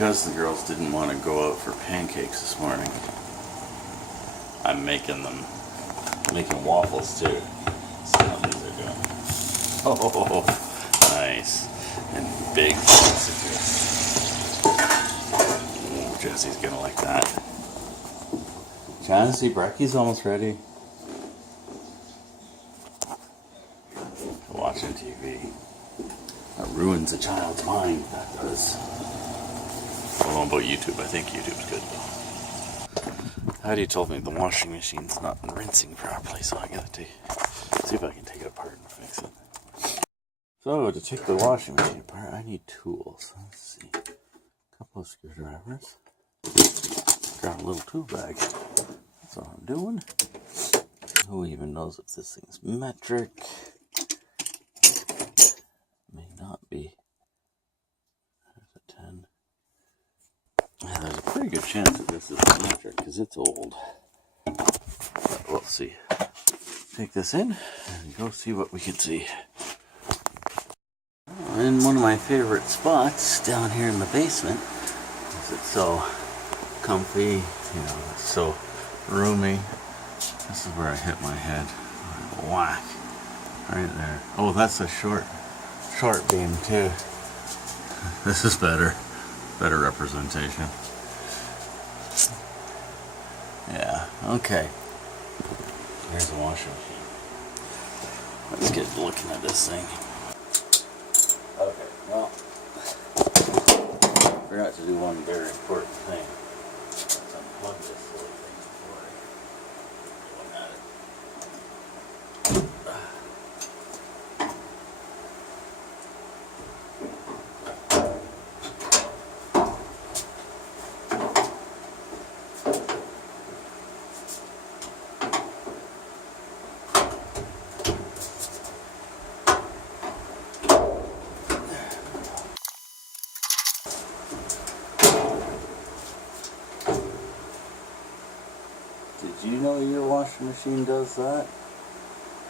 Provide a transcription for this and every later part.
because the girls didn't want to go out for pancakes this morning, I'm making waffles too. See how these are doing. Oh, nice. And big sausages. Oh, Jesse's gonna like that. Trying to see Brecky's almost ready. Watching TV. That ruins a child's mind, that does. I don't know about YouTube. I think YouTube's good though. Heidi told me the washing machine's not rinsing properly, so I gotta see if I can take it apart and fix it. So, to take the washing machine apart, I need tools. Let's see. A couple of screwdrivers. Got a little tool bag. That's all I'm doing. Who even knows if this thing's metric? May not be. There's a 10. Yeah, there's a pretty good chance that this is metric because it's old. But we'll see. Take this in and go see what we can see. In one of my favorite spots down here in the basement, because it's so comfy, it's so roomy. This is where I hit my head. Whack. Right there. Oh, that's a short beam too. This is better representation. Yeah, okay. Here's the washing machine. Let's get looking at this thing. Okay, well, forgot to do one very important thing. Let's unplug this little thing before I go at it. Did you know your washing machine does that?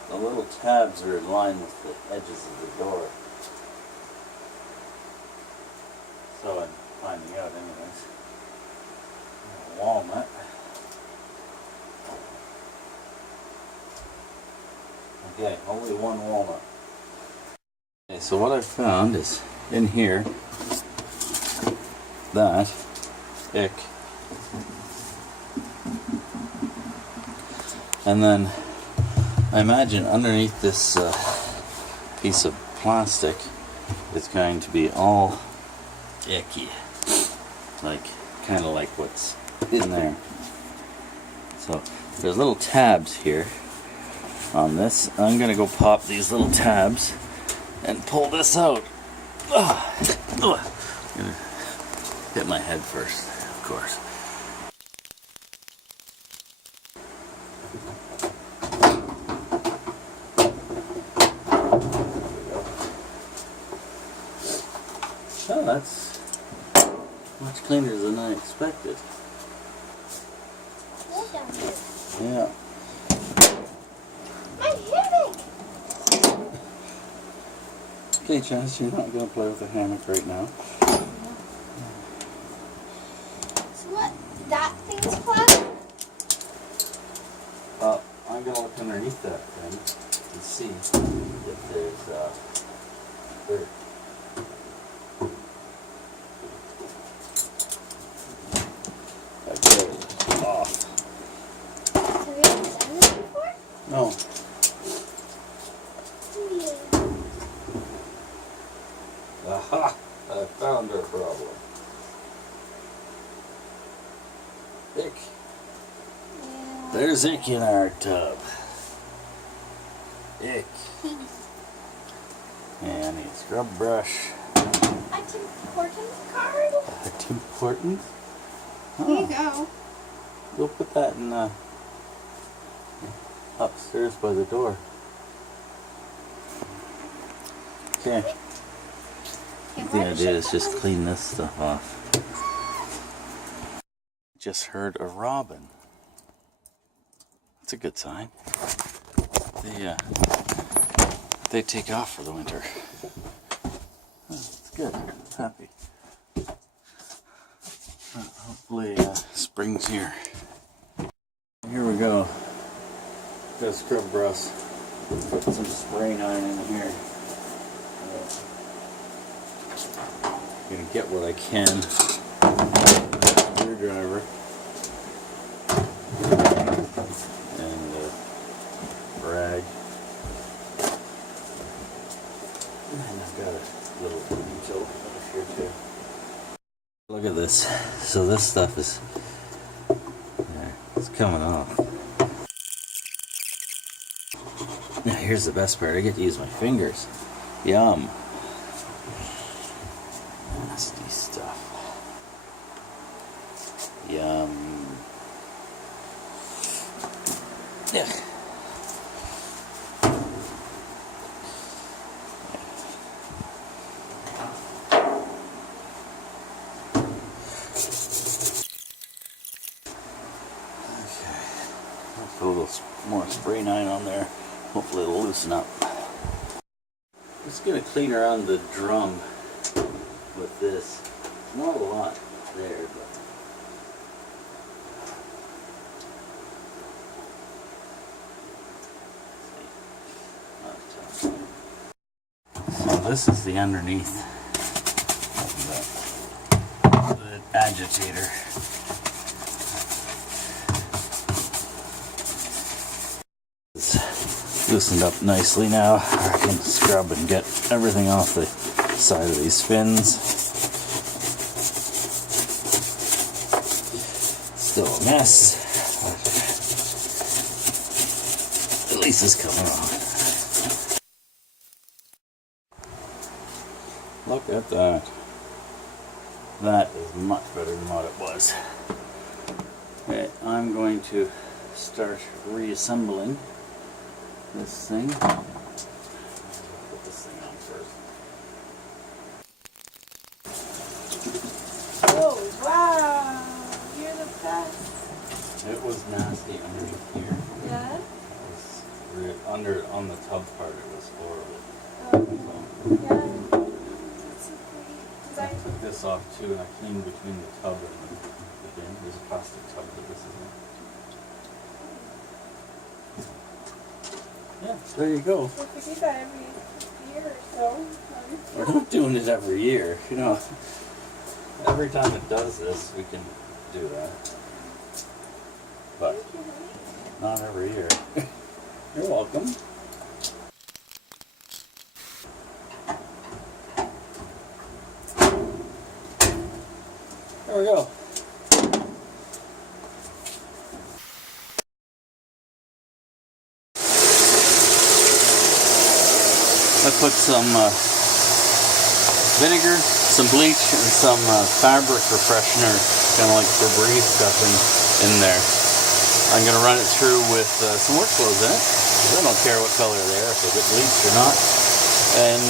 The little tabs are in line with the edges of the door. So I'm finding out anyways. Walnut. Okay, only one walnut. Okay, so what I found is in here that Gick. And then I imagine underneath this piece of plastic is going to be all icky, kind of like what's in there. So there's little tabs here on this. I'm gonna go pop these little tabs and pull this out. I'm gonna hit my head first, of course. Oh, that's much cleaner than I expected. Yeah. My hammock! Okay, Chance, you're not going to play with the hammock right now. So what? That thing's flat? I'm going to look underneath that thing and see if there's dirt. Off. Have you ever done this before? No. Yeah. Aha! I found our problem. Gick. Yeah. There's Gick in our tub. Gick. And I need a scrub brush. A Tim Hortons card? A Tim Hortons? Here you go. Go put that in upstairs by the door. Okay. The idea is just clean this stuff off. Just heard a robin. That's a good sign. They take off for the winter. That's good. I'm happy. Hopefully spring's here. Here we go. Got a scrub brush. Put some spraying iron in here. Gonna get what I can. Screwdriver. And rag. And I've got a little util over here too. Look at this. So this stuff is there. It's coming off. Now here's the best part. I get to use my fingers. Yum. Nasty stuff. Yum. Yeah. Put a little more spray nine on there. Hopefully it'll loosen up. Just gonna clean around the drum with this. Not a lot there, but so this is the underneath of the agitator. Loosened up nicely now. I can scrub and get everything off the side of these fins. Still a mess, but at least it's coming on. Look at that. That is much better than what it was. Okay, I'm going to start reassembling this thing. Put this thing on first. Oh, wow. You're the best. It was nasty underneath here. Yeah? It was on the tub part, it was horrible. Yeah. That's so pretty. I took this off too, and I cleaned between the tub and the bin. There's a plastic tub that this is in. Yeah, there you go. So if we do that every year or so. We're not doing it every year, you know. Every time it does this, we can do that. But not every year. You're welcome. There we go. I put some vinegar, some bleach, and some fabric refreshener, kind of like Febreze stuff in there. I'm going to run it through with some work clothes in it. I don't care what color they are, if they get bleached or not. And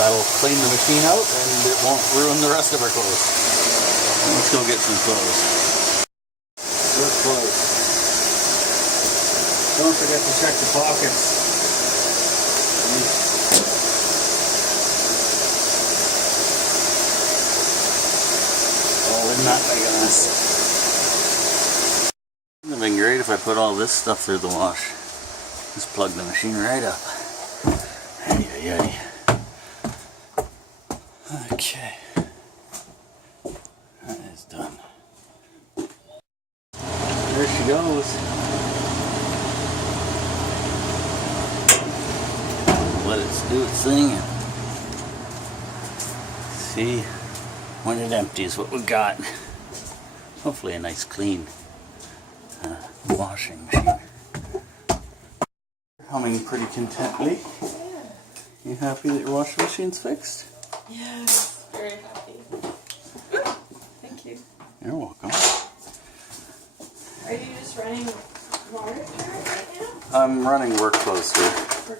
that'll clean the machine out and it won't ruin the rest of our clothes. Let's go get some clothes. Work clothes. Don't forget to check the pockets. Oh, not big on this. It would have been great if I put all this stuff through the wash. Just plug the machine right up. Ay. Okay. That is done. There she goes. Let it do its thing and see when it empties what we got. Hopefully a nice clean washing machine. Humming pretty contently. Yeah. You happy that your washing machine's fixed? Yes, very happy. Thank you. You're welcome. Are you just running water through it right now? I'm running work clothes here. Or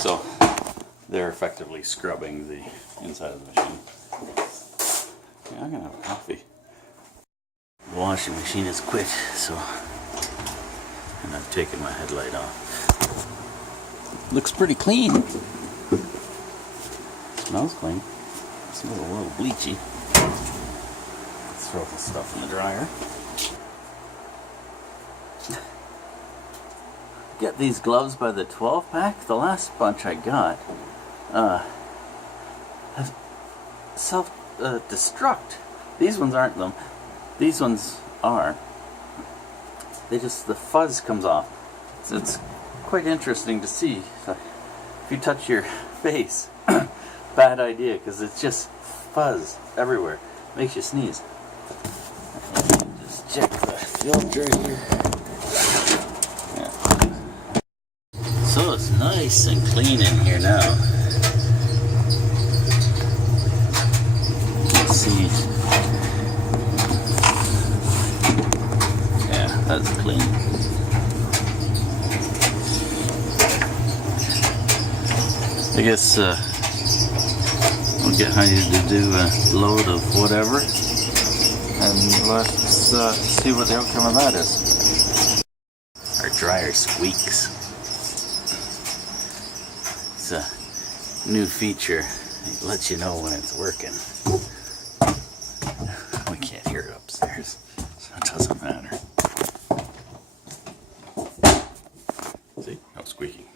So they're effectively scrubbing the inside of the machine. Yeah, I'm gonna have a coffee. The washing machine is quit, so and I've taken my headlight off. Looks pretty clean. Smells clean. Smells a little bleachy. throw this stuff in the dryer. Get these gloves by the 12 pack. The last bunch I got have self-destruct. These ones aren't them. These ones are. They just, the fuzz comes off. So it's quite interesting to see. If you touch your face, bad idea, because it's just fuzz everywhere. Makes you sneeze. Just check the filter here. Yeah. So it's nice and clean in here now. Let's see. Yeah, that's clean. I guess we'll get Heidi to do a load of whatever, and let's see what the outcome of that is. Our dryer squeaks. It's a new feature. It lets you know when it's working. We can't hear it upstairs, so it doesn't matter. See? No squeaking.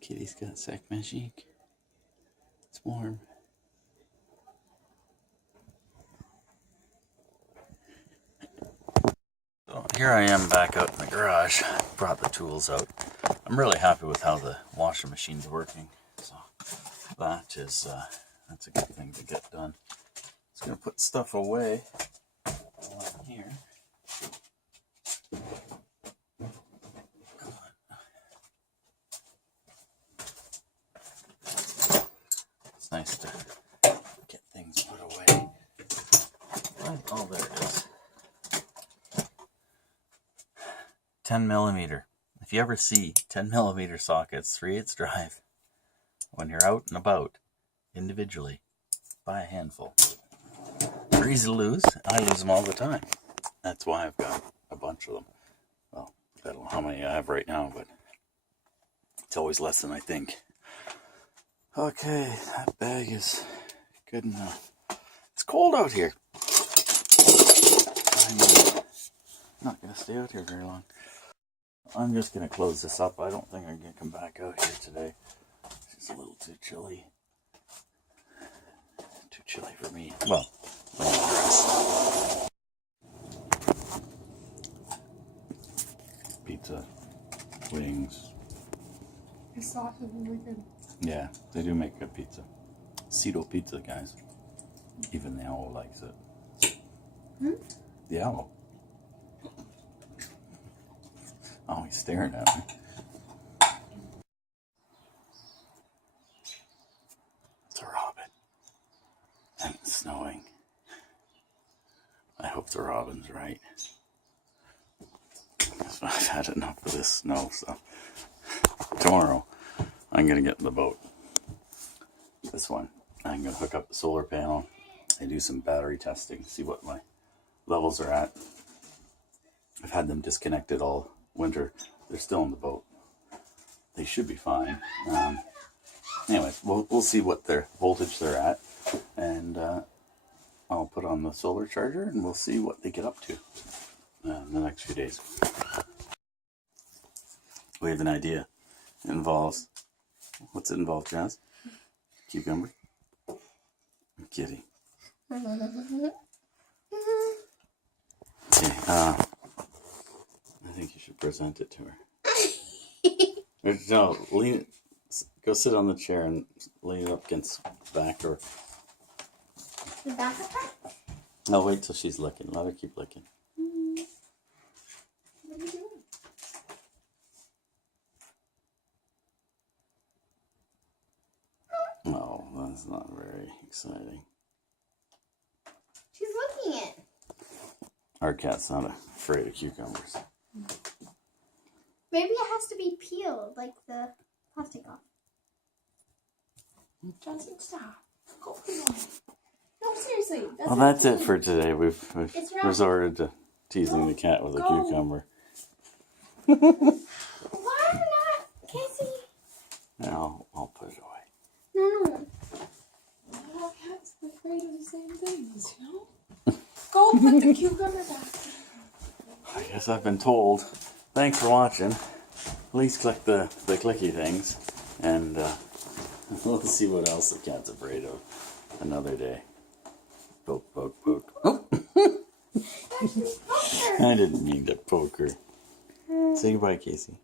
Kitty's got sac magique. It's warm. So here I am back out in the garage. Brought the tools out. I'm really happy with how the washing machine's working. So that is that's a good thing to get done. Just gonna put stuff away while I'm here. It's nice to get things put away. Oh, there it is. 10mm. If you ever see 10mm sockets 3/8 drive when you're out and about individually, buy a handful. They're easy to lose. I lose them all the time. That's why I've got a bunch of them. Well, I don't know how many I have right now, but it's always less than I think. Okay, that bag is good enough. It's cold out here. I'm not going to stay out here very long. I'm just going to close this up. I don't think I'm going to come back out here today. It's just a little too chilly. Too chilly for me. Well, pizza, wings. The sauce is really good. Yeah, they do make good pizza. Cito pizza, guys. Even the owl likes it. The owl. Oh, he's staring at me. It's a robin. And it's snowing. I hope the robin's right. I've had enough of this snow, so tomorrow I'm going to get in the boat. This one. I'm going to hook up the solar panel and do some battery testing, see what my levels are at. I've had them disconnected all winter. They're still in the boat. They should be fine. Anyways, we'll see what their voltage they're at, and I'll put on the solar charger and we'll see what they get up to in the next few days. We have an idea. It involves, what's it involve, Jazz? Cucumber? I'm kidding. Okay, I think you should present it to her. No, lean. Go sit on the chair and lean it up against the back, or. The back of her? No, wait till she's licking. Let her keep licking. What are you doing? No, that's not very exciting. She's licking it. Our cat's not afraid of cucumbers. Maybe it has to be peeled, like the plastic off. Johnson, stop. Go for it. No, seriously. Well, that's it for today. We've It's wrong. resorted to teasing the cat with a Go. cucumber. Why not, Casey? Now I'll put it away. No. All cats are afraid of the same things, you know? Go put the cucumber back. I guess I've been told. Thanks for watching. Please click the clicky things. And we'll see what else the cat's afraid of another day. Poke, poke, poke. Oh! I didn't mean to poke her. Say goodbye, Casey.